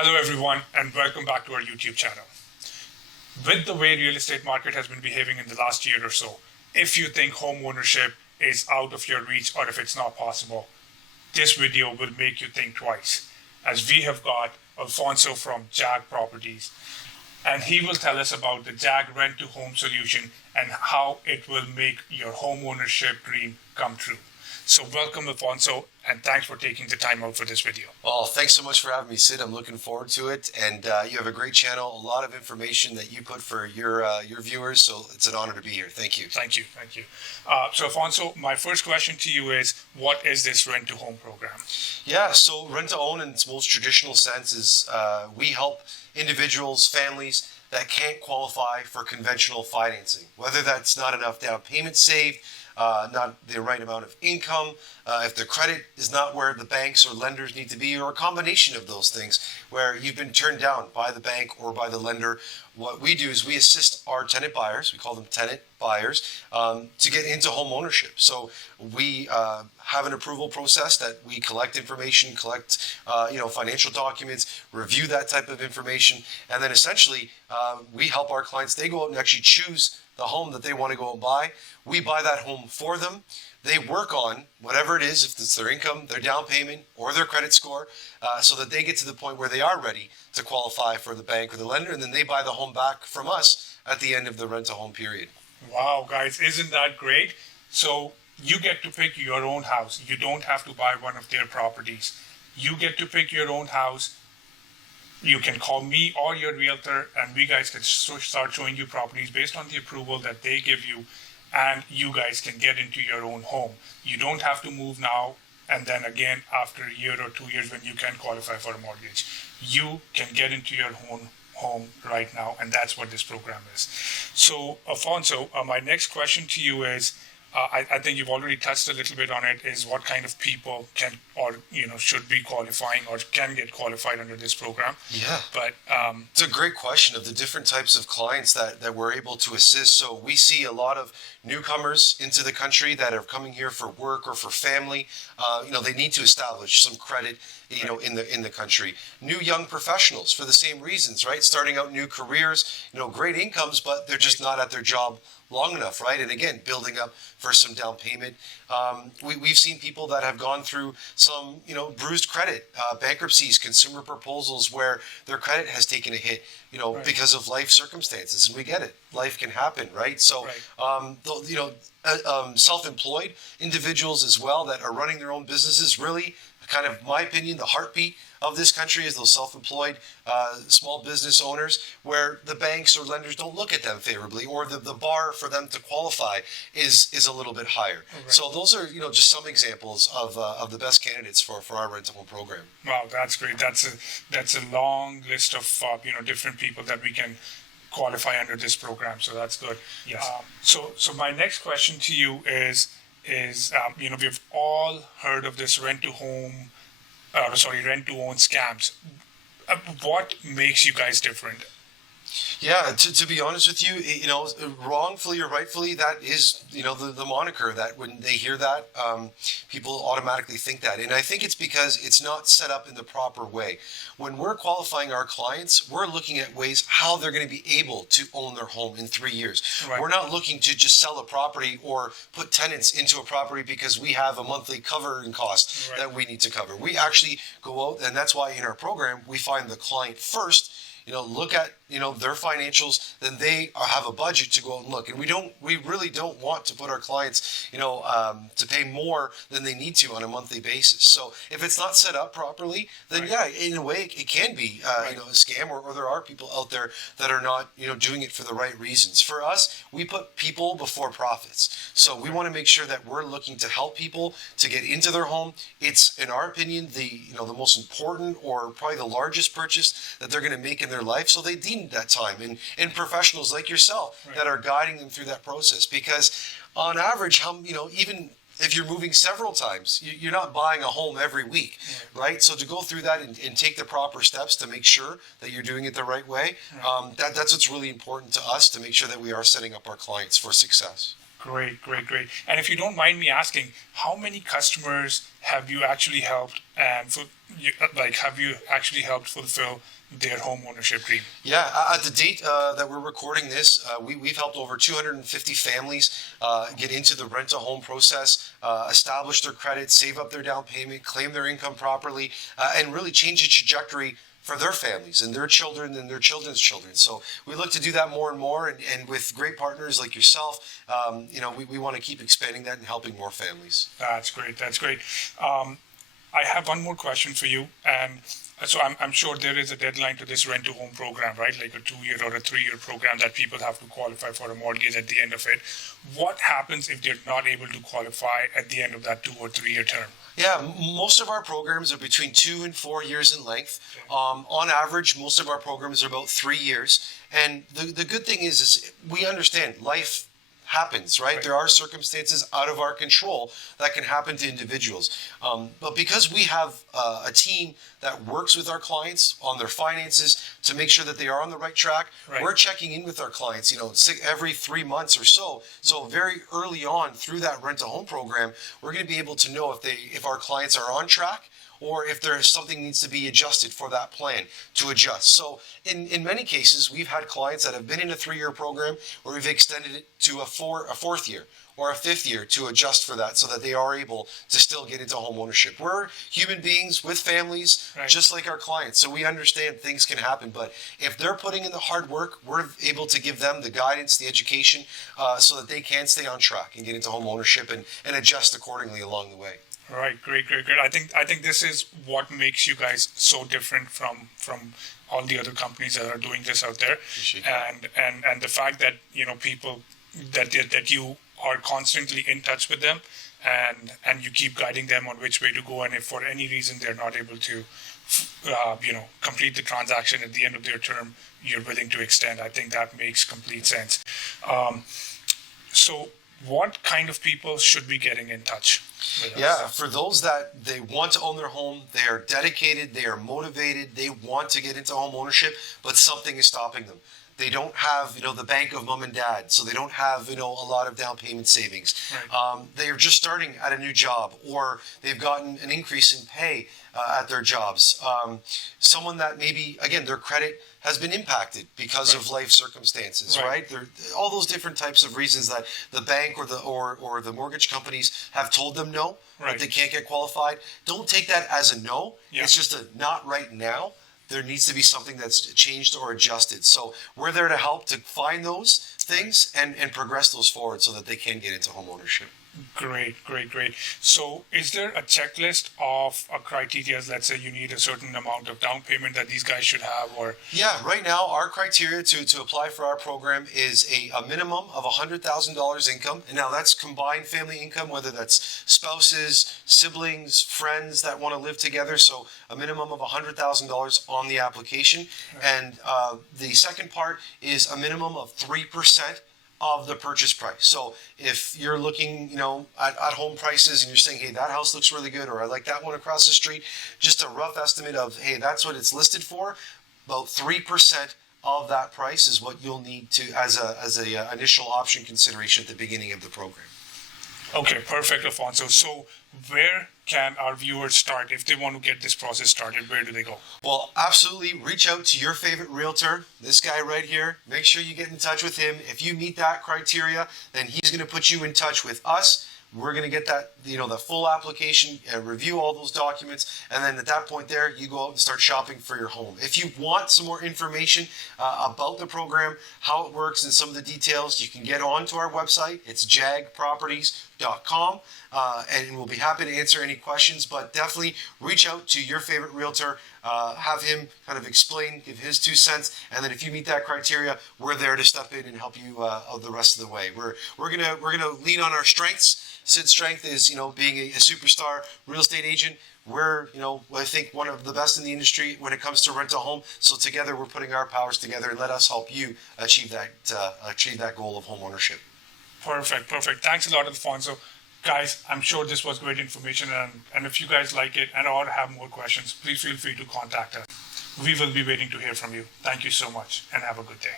Hello, everyone, and welcome back to our YouTube channel. With the way real estate market has been behaving in the last year or so, if you think home ownership is out of your reach or if it's not possible, this video will make you think twice, as we have got Alfonso from Jaag Properties, and he will tell us about the Jaag rent-to-home solution and how it will make your home ownership dream come true. So welcome, Alfonso, and thanks for taking the time out for this video. Well, thanks so much for having me, Sid. I'm looking forward to it. And you have a great channel, a lot of information that you put for your viewers. So it's an honor to be here. Thank you. Thank you. So, Alfonso, my first question to you is, what is this rent-to-home program? Yeah, so rent-to-own in its most traditional sense is we help individuals, families that can't qualify for conventional financing, whether that's not enough down payment saved, not the right amount of income, if the credit is not where the banks or lenders need to be, or a combination of those things where you've been turned down by the bank or by the lender. What we do is we assist our tenant buyers, we call them tenant buyers, to get into home ownership. So we have an approval process that we collect information, collect financial documents, review that type of information, and then essentially we help our clients. They go out and actually choose the home that they want to go and buy. We buy that home for them. They work on whatever it is, if it's their income, their down payment, or their credit score, so that they get to the point where they are ready to qualify for the bank or the lender, and then they buy the home back from us at the end of the rent-to-home period. Wow, guys, isn't that great? So you get to pick your own house. You don't have to buy one of their properties. You get to pick your own house. You can call me or your realtor, and we guys can start showing you properties based on the approval that they give you, and you guys can get into your own home. You don't have to move now and then again after a year or 2 years when you can qualify for a mortgage. You can get into your own home right now, and that's what this program is. So, Alfonso, my next question to you is, I think you've already touched a little bit on it, is what kind of people can or should be qualifying or can get qualified under this program. Yeah. But it's a great question of the different types of clients that we're able to assist. So we see a lot of newcomers into the country that are coming here for work or for family. They need to establish some credit in the country. New young professionals for the same reasons, right? Starting out new careers, great incomes, but they're just not at their job long enough, right? And again, building up for some down payment. We've seen people that have gone through some, bruised credit, bankruptcies, consumer proposals where their credit has taken a hit, Right. because of life circumstances. And we get it. Life can happen, right? So, self-employed individuals as well that are running their own businesses, really kind of, my opinion, the heartbeat of this country is those self-employed small business owners, where the banks or lenders don't look at them favorably, or the bar for them to qualify is a little bit higher. Right. So those are just some examples of the best candidates for our rent-to-home program. Wow, that's great. That's a long list of different people that we can qualify under this program. So that's good. Yes. So my next question to you is we've all heard of this rent-to-own scams. What makes you guys different? Yeah, to be honest with you, wrongfully or rightfully, that is, the moniker that when they hear that, people automatically think that. And I think it's because it's not set up in the proper way. When we're qualifying our clients, we're looking at ways how they're going to be able to own their home in 3 years. Right. We're not looking to just sell a property or put tenants into a property because we have a monthly covering cost Right. that we need to cover. We actually go out, and that's why in our program, we find the client first, look at their financials, then they have a budget to go out and look. And we really don't want to put our clients to pay more than they need to on a monthly basis. So if it's not set up properly, then Right. yeah, in a way it can be Right. a scam, or there are people out there that are not doing it for the right reasons. For us, we put people before profits. So we want to make sure that we're looking to help people to get into their home. It's, in our opinion, the most important, or probably the largest purchase that they're going to make in their life. So they deem that time, and professionals like yourself Right. that are guiding them through that process. Because on average, even if you're moving several times, you're not buying a home every week, right? So to go through that and take the proper steps to make sure that you're doing it the right way, that's what's really important to us, to make sure that we are setting up our clients for success. Great, great, great. And if you don't mind me asking, how many customers have you actually helped have you actually helped fulfill their home ownership dream? Yeah, at the date that we're recording this, we've helped over 250 families get into the rent-to-home process, establish their credit, save up their down payment, claim their income properly, and really change the trajectory for their families and their children and their children's children. So we look to do that more and more, and with great partners like yourself, we want to keep expanding that and helping more families. That's great. That's great. I have one more question for you, and so I'm sure there is a deadline to this rent-to-home program, right? Like a 2-year or a 3-year program that people have to qualify for a mortgage at the end of it. What happens if they're not able to qualify at the end of that 2 or 3-year term? Yeah, most of our programs are between 2 and 4 years in length. On average, most of our programs are about 3 years. And the good thing is we understand life happens, right? There are circumstances out of our control that can happen to individuals. But because we have a team that works with our clients on their finances to make sure that they are on the right track, we're checking in with our clients, every 3 months or so. So very early on through that rent-to-home program, we're going to be able to know if our clients are on track, or if there's something needs to be adjusted for that plan to adjust. So in many cases, we've had clients that have been in a 3-year program where we've extended it to a 4th year or a 5th year to adjust for that so that they are able to still get into home ownership. We're human beings with families, just like our clients. So we understand things can happen, but if they're putting in the hard work, we're able to give them the guidance, the education, so that they can stay on track and get into home ownership and adjust accordingly along the way. Right, great. I think this is what makes you guys so different from all the other companies that are doing this out there, and the fact that people that you are constantly in touch with them, and you keep guiding them on which way to go, and if for any reason they're not able to complete the transaction at the end of their term, you're willing to extend. I think that makes complete sense. So what kind of people should be getting in touch with us? Yeah, for those that they want to own their home, they are dedicated, they are motivated, they want to get into home ownership, but something is stopping them. They don't have, the bank of mom and dad, so they don't have, a lot of down payment savings. They are just starting at a new job, or they've gotten an increase in pay at their jobs. Someone that maybe, again, their credit has been impacted because of life circumstances, right? There, all those different types of reasons that the bank or the mortgage companies have told them no, that they can't get qualified. Don't take that as a no. It's just a not right now. There needs to be something that's changed or adjusted. So we're there to help to find those things and progress those forward so that they can get into home ownership. Great. So is there a checklist of criteria? Let's say you need a certain amount of down payment that these guys should have, or? Yeah, right now our criteria to apply for our program is a minimum of $100,000 income. And now that's combined family income, whether that's spouses, siblings, friends that want to live together. So a minimum of $100,000 on the application. And the second part is a minimum of 3% of the purchase price. So if you're looking, at home prices and you're saying, hey, that house looks really good, or I like that one across the street, just a rough estimate of, hey, that's what it's listed for, about 3% of that price is what you'll need to as a initial option consideration at the beginning of the program. Okay, perfect, Alfonso. So where can our viewers start if they want to get this process started? Where do they go? Well, absolutely reach out to your favorite realtor, this guy right here. Make sure you get in touch with him. If you meet that criteria, then he's going to put you in touch with us. We're going to get that, the full application, review all those documents, and then at that point there, you go out and start shopping for your home. If you want some more information about the program, how it works, and some of the details, you can get onto our website. It's jaagproperties.com, and we'll be happy to answer any questions, but definitely reach out to your favorite realtor, have him kind of explain, give his 2 cents, and then if you meet that criteria, we're there to step in and help you the rest of the way. We're gonna lean on our strengths. Sid's strength is, being a superstar real estate agent. We're, I think one of the best in the industry when it comes to rent a home. So together we're putting our powers together, and let us help you achieve that goal of home ownership. Perfect. Thanks a lot, Alfonso. Guys, I'm sure this was great information, and if you guys like it or have more questions, please feel free to contact us. We will be waiting to hear from you. Thank you so much, and have a good day.